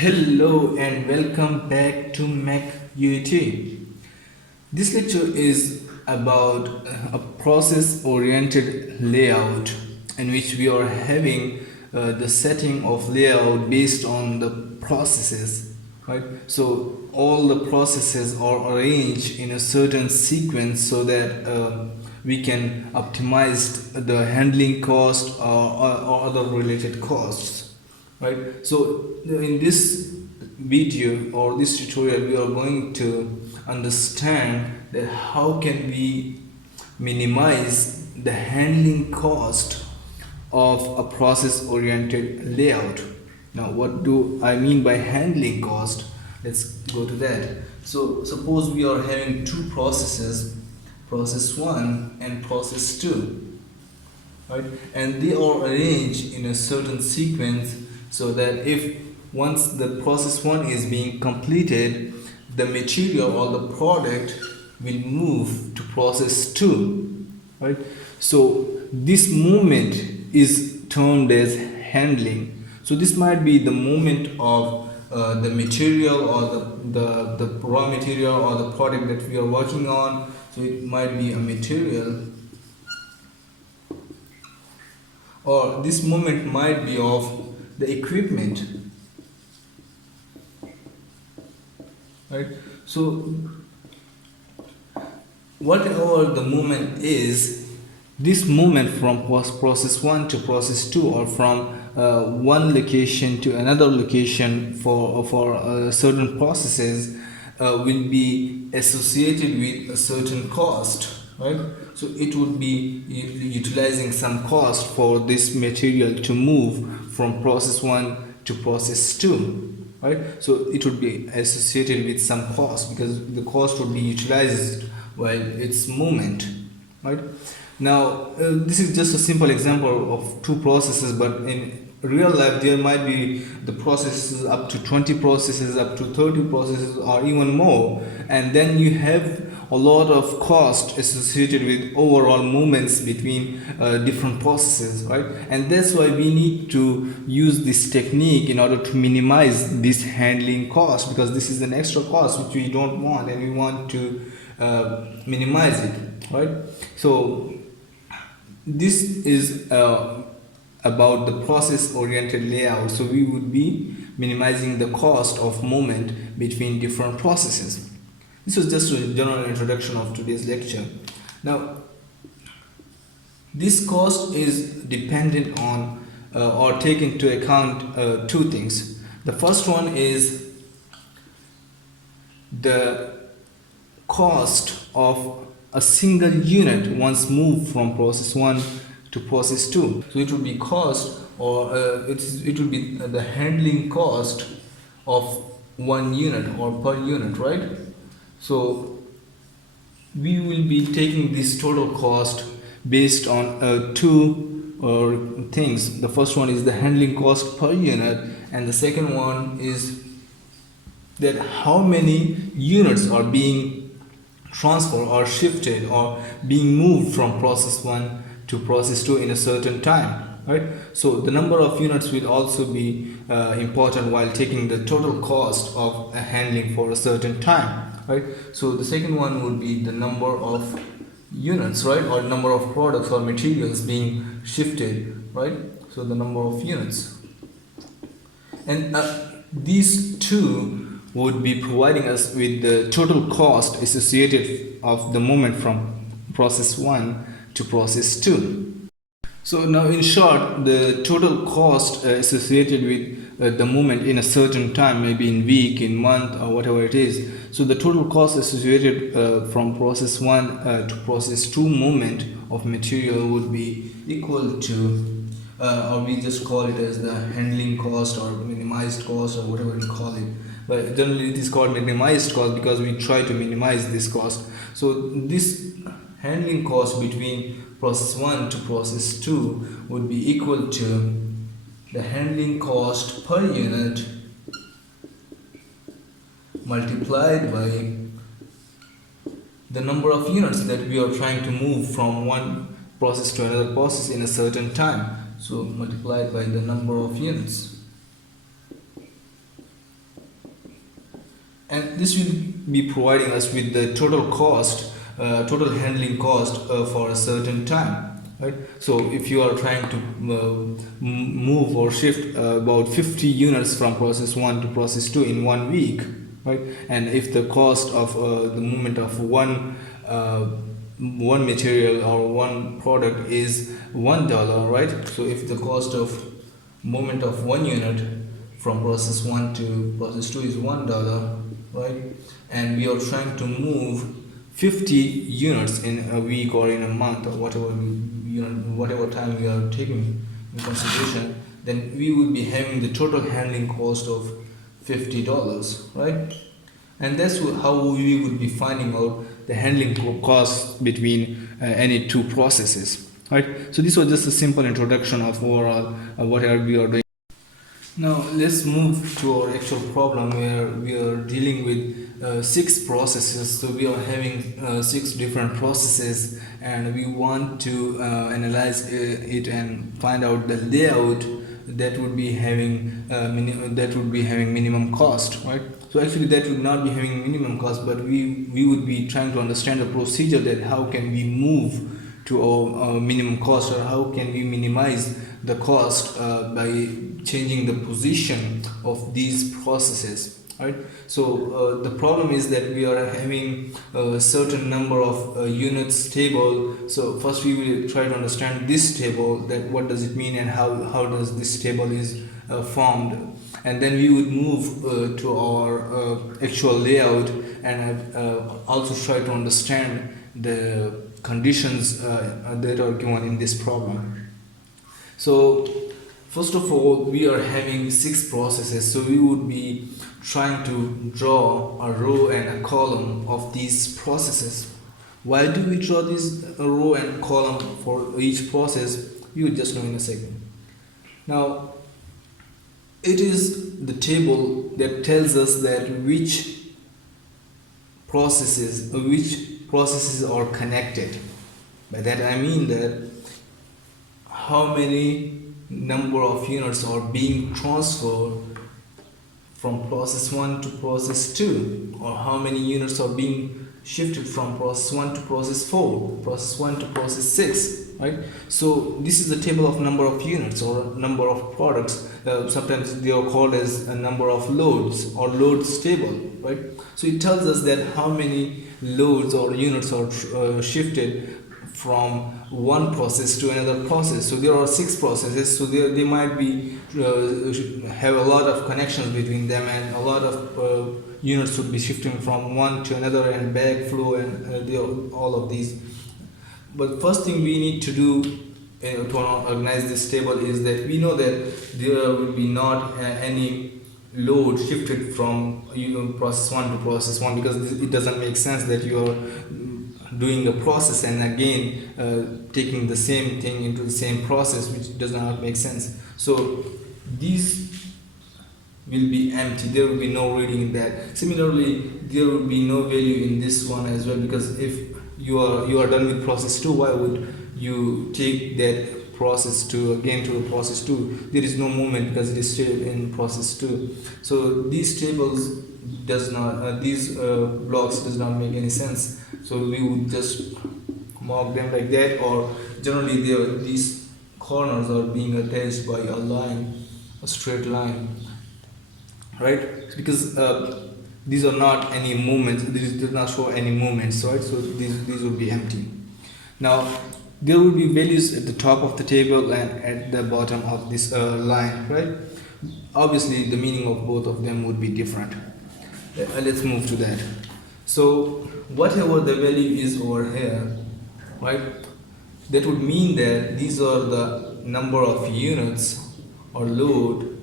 Hello and welcome back to Mac UAT. This lecture is about a process oriented layout in which we are having the setting of layout based on the processes, right? So all the processes are arranged in a certain sequence so that we can optimize the handling cost or other related costs, right? So in this video or this tutorial we are going to understand that how can we minimize the handling cost of a process oriented layout. Now what do I mean by handling cost? Let's go to that. So suppose we are having two processes, process 1 and process 2, right? And they are arranged in a certain sequence so that if once the process 1 is being completed, the material or the product will move to process 2, right? So this movement is termed as handling. So this might be the movement of the material or the raw material or the product that we are working on. So it might be a material, or this movement might be of the equipment, right? So whatever the movement is, this movement from process 1 to process 2, or from one location to another location for certain processes will be associated with a certain cost, right? So it would be utilizing some cost for this material to move from process 1 to process 2, right? So it would be associated with some cost because the cost would be utilized while its movement, right? Now this is just a simple example of two processes, but in real life there might be the processes up to 20 processes, up to 30 processes, or even more, and then you have a lot of cost associated with overall movements between different processes, right? And that's why we need to use this technique in order to minimize this handling cost, because this is an extra cost which we don't want and we want to minimize it, right? So this is about the process oriented layout. So we would be minimizing the cost of movement between different processes. This was just a general introduction of today's lecture. Now this cost is dependent on or take into account two things. The first one is the cost of a single unit once moved from process 1 to process 2. So it would be cost, or it would be the handling cost of one unit or per unit, right? So we will be taking this total cost based on two things. The first one is the handling cost per unit, and the second one is that how many units are being transferred or shifted or being moved from process 1 to process 2 in a certain time, right? So the number of units will also be important while taking the total cost of handling for a certain time, right? So the second one would be the number of units, right, or number of products or materials being shifted, right? So the number of units, and these two would be providing us with the total cost associated of the movement from process 1 to process 2. So now in short, the total cost associated with the movement in a certain time, maybe in week, in month, or whatever it is. So the total cost associated from process 1 to process 2 movement of material would be equal to or we just call it as the handling cost or minimized cost or whatever we call it, but generally it is called minimized cost because we try to minimize this cost. So this handling cost between process 1 to process 2 would be equal to the handling cost per unit multiplied by the number of units that we are trying to move from one process to another process in a certain time. So multiplied by the number of units. and this will be providing us with the total cost, total handling cost for a certain time, right? So if you are trying to move or shift about 50 units from process 1 to process 2 in 1 week, right? And if the cost of the movement of one material or one product is $1, right? So if the cost of movement of 1 unit from process 1 to process 2 is $1, right? And we are trying to move 50 units in a week or in a month or whatever whatever time we are taking in consideration, then we will be having the total handling cost of $50, right? And that's how we would be finding out the handling costs between any two processes, right? So this was just a simple introduction of overall what we are doing. Now let's move to our actual problem where we are dealing with 6 processes. So we are having 6 different processes, and we want to analyze it and find out the layout that would be having minimum cost, right? So actually that would not be having minimum cost, but we would be trying to understand the procedure that how can we move to our minimum cost, or how can we minimize the cost by changing the position of these processes, right? So the problem is that we are having a certain number of units table. So first we will try to understand this table, that what does it mean and how does this table is formed, and then we would move to our actual layout and also try to understand the conditions that are given in this problem. So first of all, we are having 6 processes, so we would be trying to draw a row and a column of these processes. Why do we draw this row and column for each process? You will just know in a second. Now it is the table that tells us that which processes are connected. By that I mean that how many number of units are being transferred from process 1 to process 2, or how many units are being shifted from process 1 to process 4, process 1 to process 6, right? So this is the table of number of units or number of products. Sometimes they are called as a number of loads or loads table, right? So it tells us that how many loads or units are shifted from one process to another process. So there are 6 processes, so they might be have a lot of connections between them, and a lot of units would be shifting from one to another and back flow and all of these. But first thing we need to do to organize this table is that we know that there will be not any load shifted from process 1 to process 1, because it doesn't make sense that you are doing a process and again taking the same thing into the same process, which does not make sense. So these will be empty, there will be no reading in that. Similarly, there will be no value in this one as well, because if you are done with process 2, why would you take that process to again to the process 2? There is no movement because it is still in process 2. So these tables does not these blocks does not make any sense, so we would just mark them like that, or generally these corners are being attached by a line, a straight line, right? Because these are not any movements, these does not show any movements, right? So these will be empty. Now there will be values at the top of the table and at the bottom of this line, right? Obviously the meaning of both of them would be different. Let's move to that. So whatever the value is over here, right, that would mean that these are the number of units or load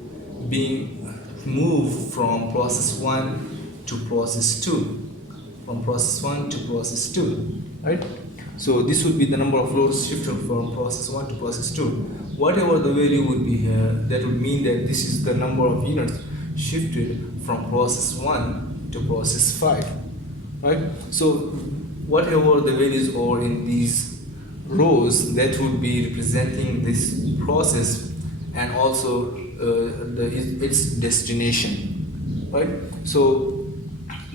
being moved from process 1 to process 2, from process 1 to process 2, right? So this would be the number of loads shifted from process 1 to process 2. Whatever the value would be here, that would mean that this is the number of units shifted from process 1 to process 5, right? So whatever the values are in these rows, that would be representing this process and also its destination, right? So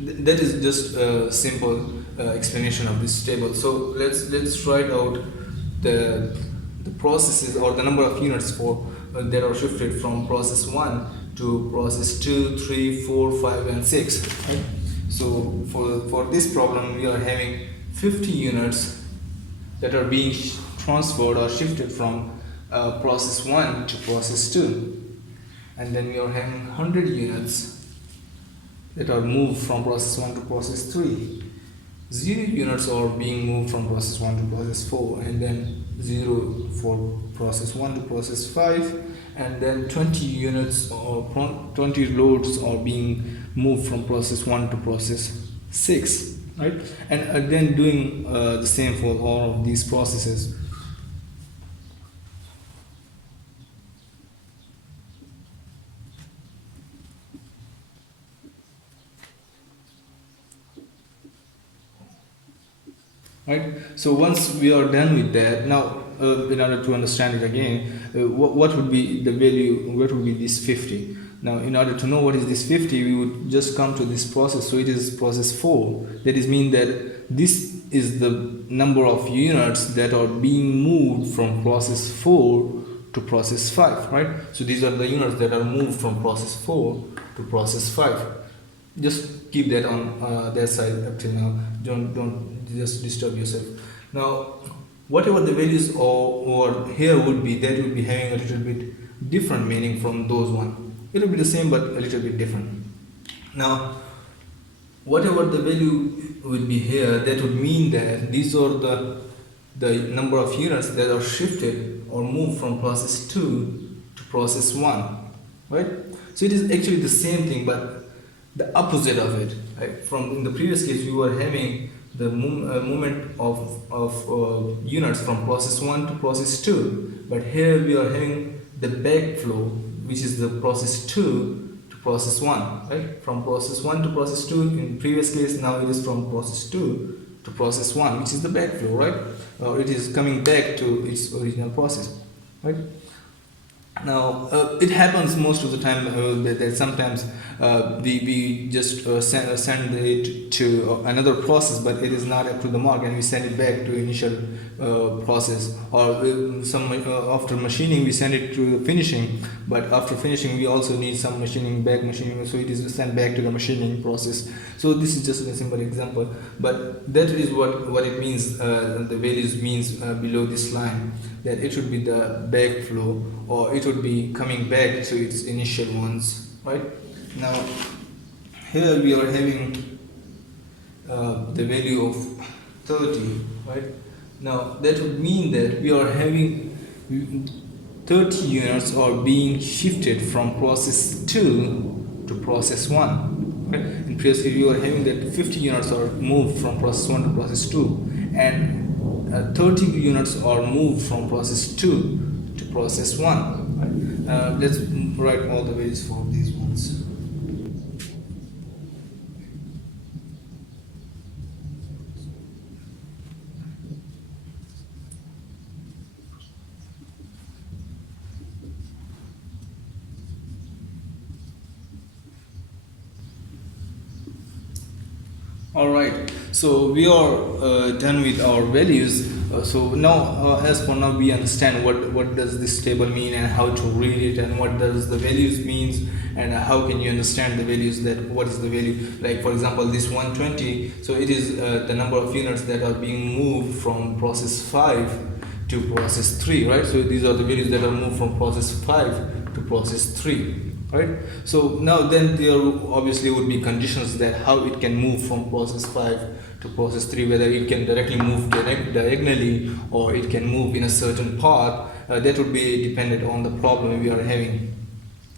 That is just a simple explanation of this table. So let's write out the processes or the number of units for that are shifted from process 1 to process 2, 3, 4, 5 and 6, right? So for this problem we are having 50 units that are being transferred or shifted from process 1 to process 2, and then we are having 100 units that are moved from process 1 to process 3. 0 units are being moved from process 1 to process 4, and then 0 for process 1 to process 5, and then 20 units or 20 loads are being moved from process 1 to process 6, right? And then doing the same for all of these processes. Right. So once we are done with that, now in order to understand it again, what would be the value? What would be this 50? Now, in order to know what is this 50, we would just come to this process. So it is process 4. That is mean that this is the number of units that are being moved from process 4 to process 5, right? So these are the units that are moved from process 4 to process 5. Just keep that on that side up till now. Don't just disturb yourself. Now, whatever the values or here would be, that would be having a little bit different meaning from those one. It will be the same but a little bit different. Now, whatever the value would be here, that would mean that these are the number of units that are shifted or moved from process 2 to process 1, right? So it is actually the same thing but the opposite of it, right? From in the previous case we were having the movement of units from process 1 to process 2, but here we are having the backflow, which is the process 2 to process 1, right? From process 1 to process 2 in previous case, now it is from process 2 to process 1, which is the backflow, right? It is coming back to its original process, right? Now, it happens most of the time that sometimes we just send it to another process, but it is not up to the mark, and we send it back to initial process, or after machining we send it to finishing, but after finishing we also need some machining, so it is sent back to the machining process. So this is just a simple example, but that is what it means. The values means below this line, that it should be the backflow, or it would be coming back to its initial ones, right? Now here we are having the value of 30, right? Now that would mean that we are having 30 units are being shifted from process 2 to process 1, right? In previous we were having that 50 units are moved from process 1 to process 2, and 30 units are moved from process 2 to process 1, right? Let's write all the values for these ones. All right, so we are done with our values. So now, as for now, we understand what does this table mean and how to read it, and what does the values means, and how can you understand the values, that what is the value. Like for example, this 120, so it is the number of units that are being moved from process 5 to process 3, right? So these are the values that are moved from process 5 to process 3. Right. So now then there obviously would be conditions that how it can move from process 5 to process 3, whether it can directly move diagonally or it can move in a certain path. That would be dependent on the problem we are having.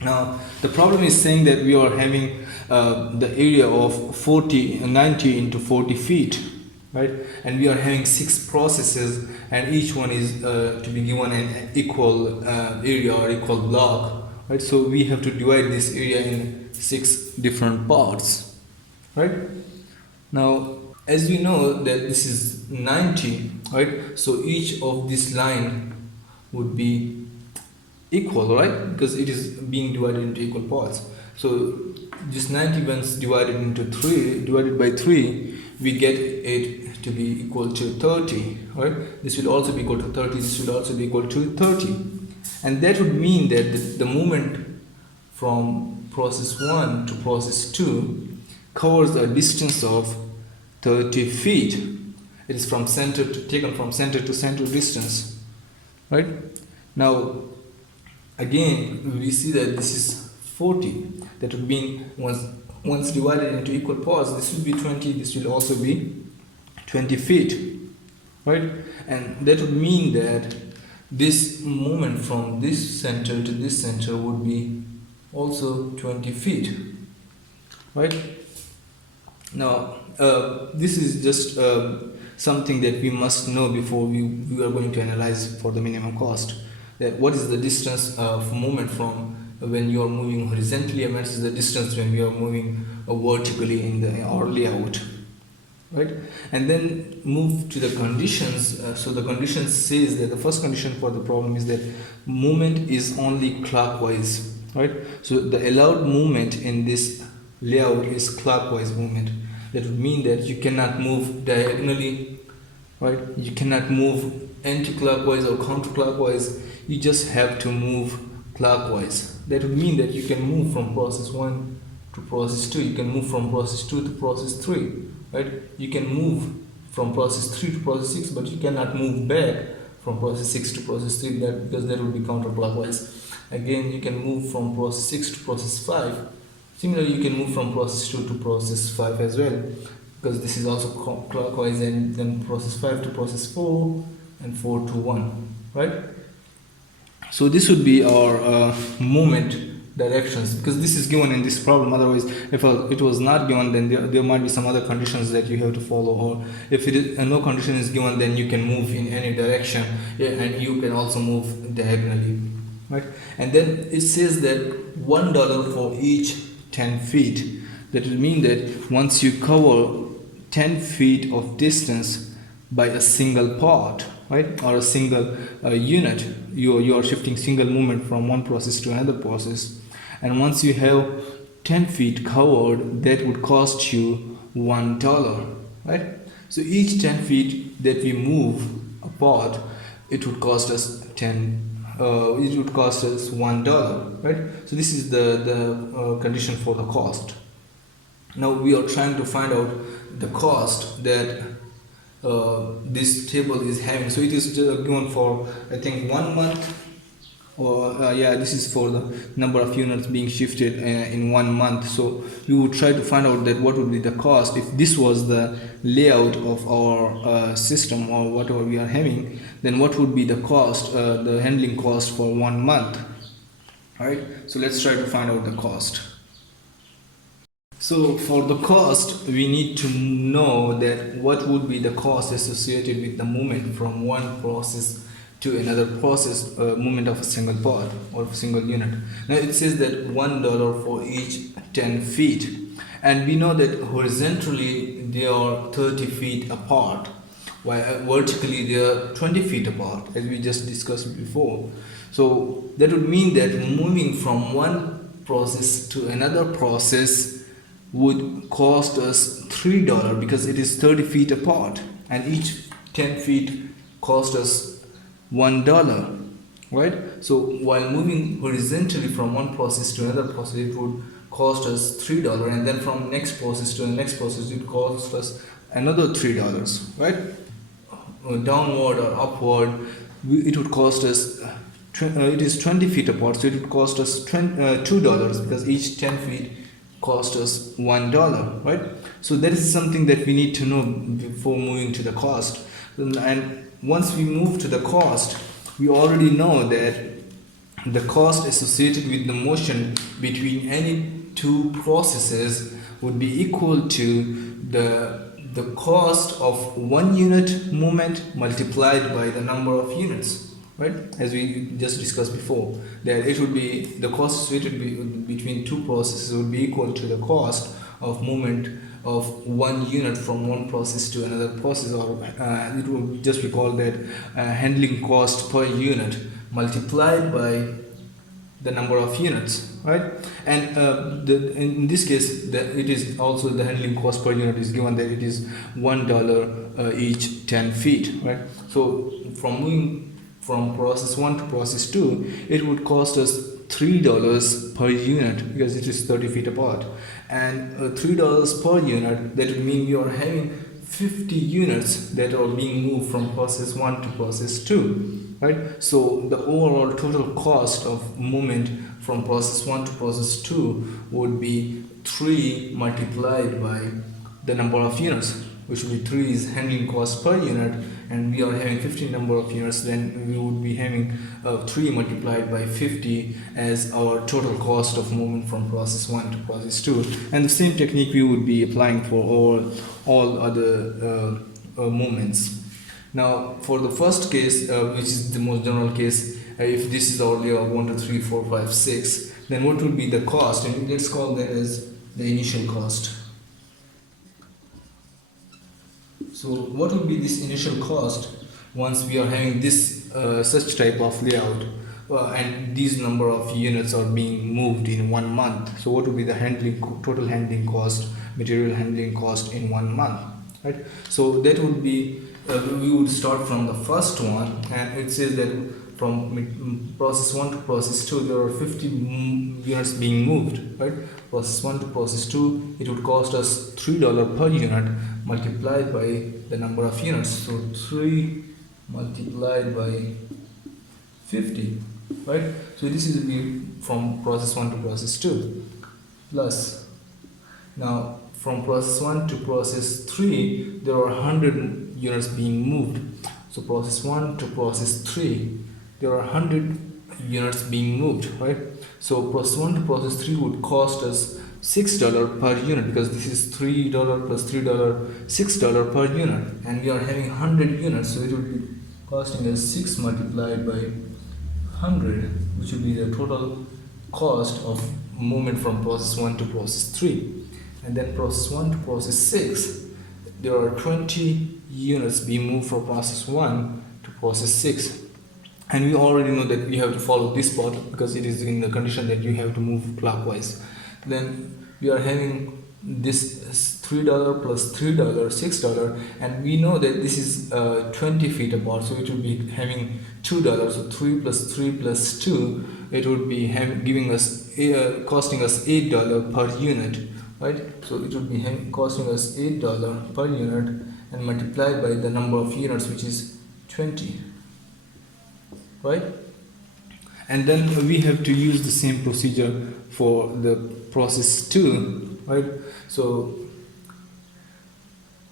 Now the problem is saying that we are having the area of 90 into 40 feet, right? And we are having 6 processes, and each one is to be given an equal area or equal block. Right, so we have to divide this area in 6 different parts, right? Now, as we know that this is 90, right? So each of this line would be equal, right? Because it is being divided into equal parts. So this 90 once divided by 3, we get it to be equal to 30, right? This will also be equal to 30, this will also be equal to 30. And that would mean that the movement from process 1 to process 2 covers a distance of 30 feet. It is from center to, taken from center to center distance, right? Now again we see that this is 40. That would mean once divided into equal parts, this will be 20, this will also be 20 feet, right? And that would mean that this movement from this center to this center would be also 20 feet, right? Now this is just something that we must know before we are going to analyze for the minimum cost, that what is the distance of movement from when you are moving horizontally and what is the distance when we are moving vertically in our layout, right? And then move to the conditions. So the condition says that the first condition for the problem is that movement is only clockwise, right? So the allowed movement in this layout is clockwise movement. That would mean that you cannot move diagonally, right? You cannot move anti-clockwise or counterclockwise. You just have to move clockwise. That would mean that you can move from process 1 to process 2. You can move from process 2 to process 3, right? You can move from process 3 to process 6, but you cannot move back from process 6 to process 3, because that would be counterclockwise. Again, you can move from process 6 to process 5. Similarly, you can move from process 2 to process 5 as well, because this is also clockwise, and then process 5 to process 4, and 4 to 1, right? So this would be our movement directions, because this is given in this problem. Otherwise, if it was not given, then there might be some other conditions that you have to follow, or if no condition is given, then you can move in any direction, yeah, and you can also move diagonally, right? And then it says that $1 for each 10 feet. That will mean that once you cover 10 feet of distance by a single part, right, or a single unit, you are shifting single movement from one process to another process, and once you have 10 feet covered, that would cost you $1, right? So each 10 feet that we move apart, it would cost us $1, right? So this is the condition for the cost. Now we are trying to find out the cost that this table is having. So it is given for, I think, 1 month, or yeah, this is for the number of units being shifted in 1 month. So we would try to find out that what would be the cost if this was the layout of our system or whatever we are having. Then what would be the cost, the handling cost for 1 month, right? So let's try to find out the cost. So for the cost, we need to know that what would be the cost associated with the movement from one process to another process, movement of a single part or a single unit. Now it says that $1 for each 10 feet, and we know that horizontally they are 30 feet apart, while vertically they are 20 feet apart, as we just discussed before. So that would mean that moving from one process to another process would cost us $3, because it is 30 feet apart, and each 10 feet cost us $1, right? So while moving horizontally from one process to another process, it would cost us $3, and then from next process to the next process, it cost us another $3, right? Downward or upward, it would cost us it is 20 feet apart, so it would cost us $2, because each 10 feet cost us $1, right? So that is something that we need to know before moving to the cost. And once we move to the cost, we already know that the cost associated with the motion between any two processes would be equal to the cost of 1 unit movement multiplied by the number of units, right? As we just discussed before, that it would be the cost associated between two processes would be equal to the cost of movement of 1 unit from one process to another process, or it would just be called that handling cost per unit multiplied by the number of units, right? And in this case, it is also the handling cost per unit is given that it is $1 each 10 feet, right? So from moving from process 1 to process 2, it would cost us $3 per unit because it is 30 feet apart, and $3 per unit, that would mean we are having 50 units that are being moved from process 1 to process 2, right? So the overall total cost of movement from process 1 to process 2 would be 3 multiplied by the number of units, which would be 3 is handling cost per unit, and we are having 50 number of units, then we would be having 3 multiplied by 50 as our total cost of movement from process 1 to process 2. And the same technique we would be applying for all other movements. Now for the first case, which is the most general case, if this is our layout 1 2 3 4 5 6, then what would be the cost? And let's call that as the initial cost. So what would be this initial cost once we are having this such type of layout and these number of units are being moved in 1 month? So what would be the total handling cost, material handling cost in 1 month, right? So that would be we would start from the first one, and it says that from process 1 to process 2 there are 50 units being moved, right? Process 1 to process 2, it would cost us $3 per unit multiplied by the number of units. So 3 multiplied by 50, right? So this is from process 1 to process 2 plus. Now from process 1 to process 3 there are 100 units being moved. So process 1 to process 3 there are 100 units being moved, right? So process 1 to process 3 would cost us $6 per unit because this is $3 plus $3, $6 per unit, and we are having 100 units, so it would be costing us 6 multiplied by 100, which would be the total cost of movement from process 1 to process 3. And then process 1 to process 6, there are 20 units being moved from process 1 to process 6. And we already know that we have to follow this part because it is in the condition that you have to move clockwise. Then we are having this $3 plus $3, $6, and we know that this is 20 feet apart, so it will be having $2. So 3 plus 3 plus 2, it would be giving us costing us $8 per unit, right? So it would be costing us $8 per unit and multiplied by the number of units, which is 20, right? And then we have to use the same procedure for the process 2, right? So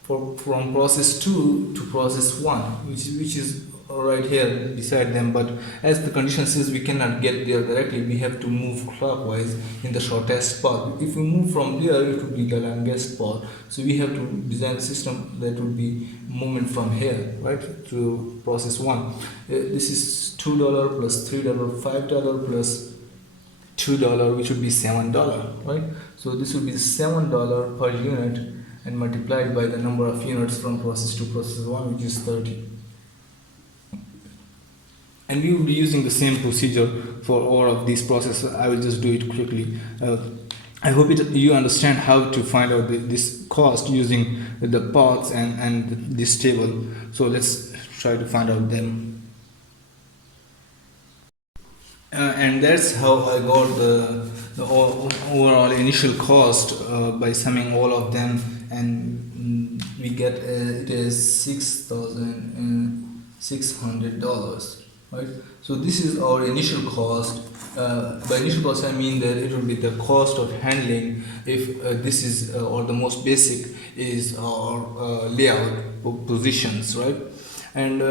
from process 2 to process 1, which is right here beside them, but as the condition says we cannot get there directly, we have to move clockwise in the shortest path. If we move from there, it would be the longest path, so we have to design a system that would be movement from here, right, to process 1. This is $2 plus $3, $5 plus $2, which would be $7, right? So this would be $7 per unit and multiplied by the number of units from process 2 to process 1, which is 30. And we will be using the same procedure for all of these processes. I will just do it quickly. I hope you understand how to find out this cost using the paths and this table. So let's try to find out them. And that's how I got the overall initial cost by summing all of them, and we get it is $6,600. Right? So this is our initial cost. By initial cost I mean that it will be the cost of handling if this is or the most basic is our layout positions, right? And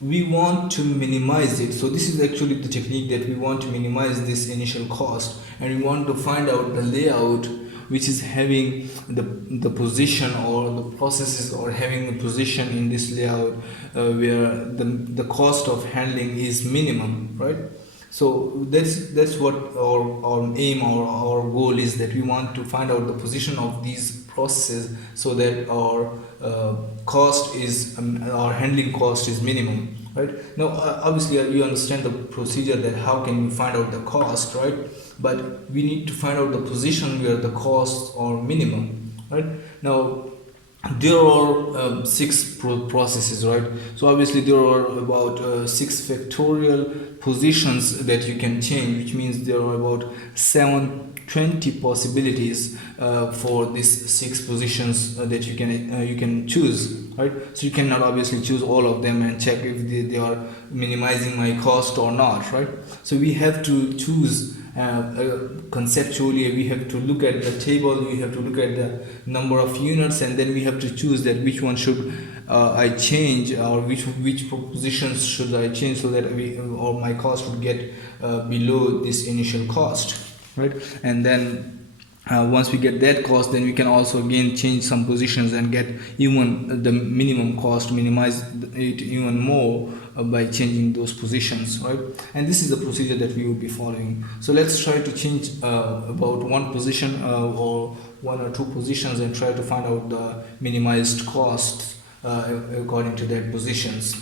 we want to minimize it. So this is actually the technique that we want to minimize this initial cost, and we want to find out the layout which is having the position or the processes or having a position in this layout where the cost of handling is minimum, right? So that's what our aim or our goal is, that we want to find out the position of these processes so that our cost is our handling cost is minimum. right? Now obviously you understand the procedure that how can you find out the cost, right? But we need to find out the position where the costs are minimum, right? Now there are six processes, right? So obviously there are about six factorial positions that you can change, which means there are about 720 possibilities for these six positions that you can choose, right? So you cannot obviously choose all of them and check if they are minimizing my cost or not, right? So we have to choose conceptually. We have to look at the table, we have to look at the number of units, and then we have to choose that which one should I change, or which propositions should I change, so that we or my cost would get below this initial cost, right? And then once we get that cost, then we can also again change some positions and get even the minimum cost, minimize it even more by changing those positions, right? And this is the procedure that we will be following. So let's try to change about one position or one or two positions and try to find out the minimized costs according to that positions.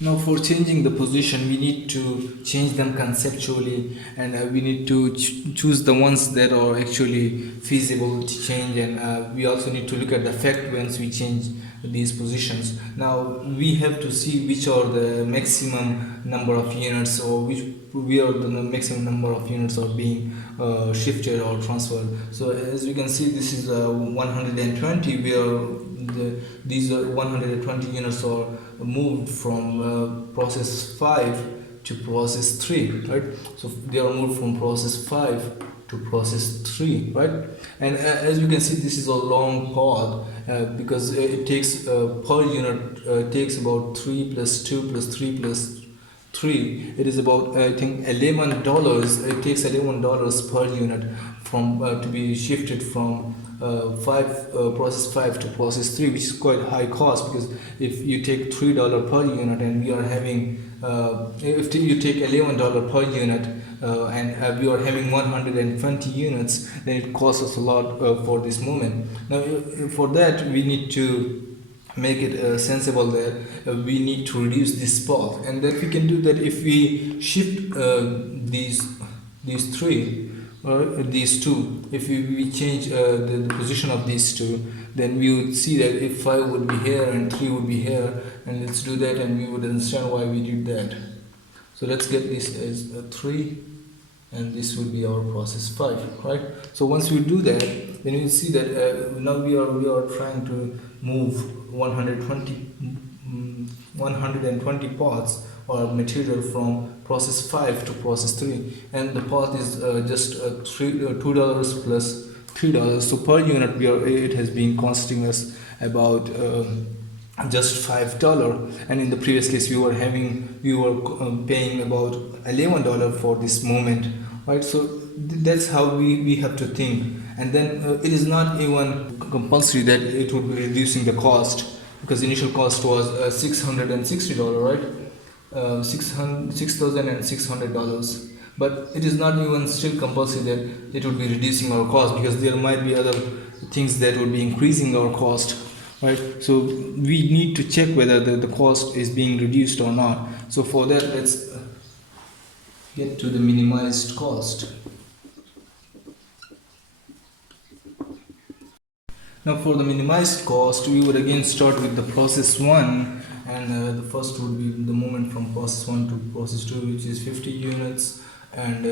Now for changing the position, we need to change them conceptually, and we need to choose the ones that are actually feasible to change, and we also need to look at the effect once we change these positions. Now we have to see which are the maximum number of units, or where the maximum number of units are being shifted or transferred. So as you can see, this is 120, where these 120 units are moved from process 5 to process 3, right? So they are moved from process 5 to process 3, right? And as you can see, this is a long path because it takes per unit takes about 3 plus 2 plus 3 plus 3. It is about, I think, $11. It takes $11 per unit from to be shifted from process 5 to process 3, which is quite high cost, because if you take $3 per unit and we are having if you take $11 per unit and we are having 120 units, then it costs us a lot for this moment. Now for that we need to make it sensible that we need to reduce this path, and that we can do that if we shift these three or these two. If we change the position of these two, then we would see that if 5 would be here and 3 would be here, and let's do that and we would understand why we did that. So let's get this as 3, and this would be our process 5, right? So once we do that, then you see that now we are trying to move 120 parts or material from process 5 to process 3, and the part is just $2 plus $3. So per unit it has been costing us about just $5, and in the previous case we were paying about $11 for this moment, right? So that's how we have to think. And then it is not even compulsory that it would be reducing the cost, because initial cost was $660, right? $6,600, but it is not even still compulsory that it would be reducing our cost, because there might be other things that would be increasing our cost, right? So we need to check whether the cost is being reduced or not. So for that, let's get to the minimized cost. Now for the minimized cost, we would again start with the process 1, and the first would be the movement from process 1 to process 2, which is 50 units, and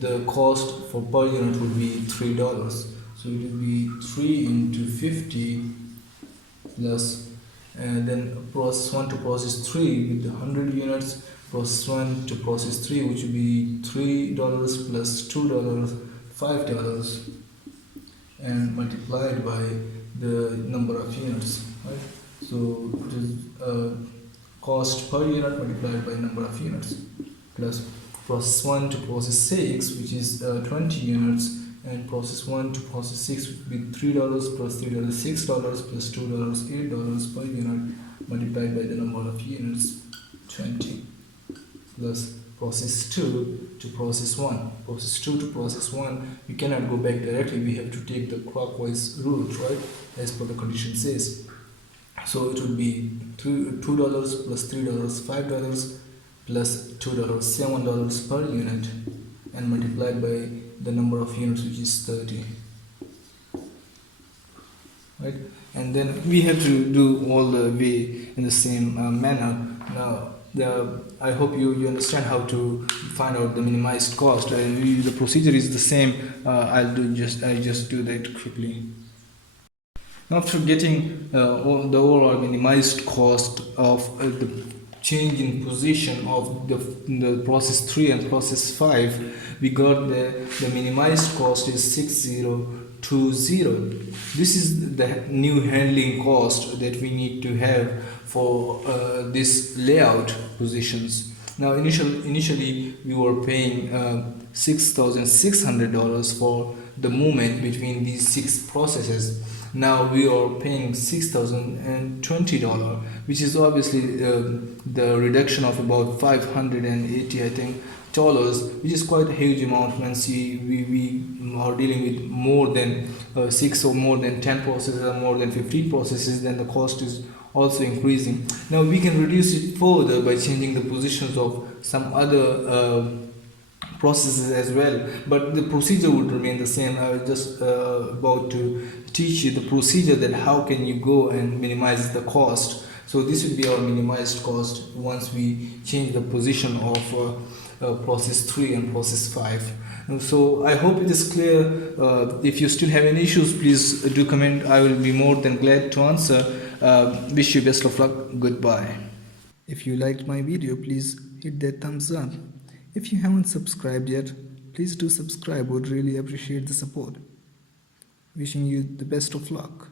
the cost for per unit would be $3. So it would be 3 into 50 plus, and then process 1 to process 3 with the 100 units, process 1 to process 3, which would be $3 plus $2, $5, and multiplied by the number of units, right? So it is cost per unit multiplied by number of units, plus process 1 to process 6, which is 20 units, and process 1 to process 6 would be $3 plus $3, $6 plus $2, $8 per unit, multiplied by the number of units, 20, plus process 2 to process 1. Process 2 to process 1, we cannot go back directly, we have to take the clockwise route, right, as per the condition says. So it would be $2 plus $3, $5 plus $2, $7 per unit, and multiplied by the number of units, which is 30, right? And then we have to do all the way in the same manner. Now I hope you understand how to find out the minimized cost, and the procedure is the same. I just do that quickly. Now, after getting the overall minimized cost of the change in position of the process 3 and process 5, we got the minimized cost is 6020. This is the new handling cost that we need to have for this layout positions. Now, initially we were paying $6,600 for the movement between these 6 processes. Now we are paying $6,020, which is obviously the reduction of about 580, I think, dollars, which is quite a huge amount. When we are dealing with more than 6 or more than 10 processes or more than 15 processes, then the cost is also increasing. Now we can reduce it further by changing the positions of some other processes as well, but the procedure would remain the same. I was just about to teach you the procedure that how can you go and minimize the cost. So this would be our minimized cost once we change the position of process 3 and process 5. And so I hope it is clear. If you still have any issues, please do comment. I will be more than glad to answer. Wish you best of luck. Goodbye. If you liked my video, please hit that thumbs up. If you haven't subscribed yet, please do subscribe. Would really appreciate the support. Wishing you the best of luck.